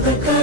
the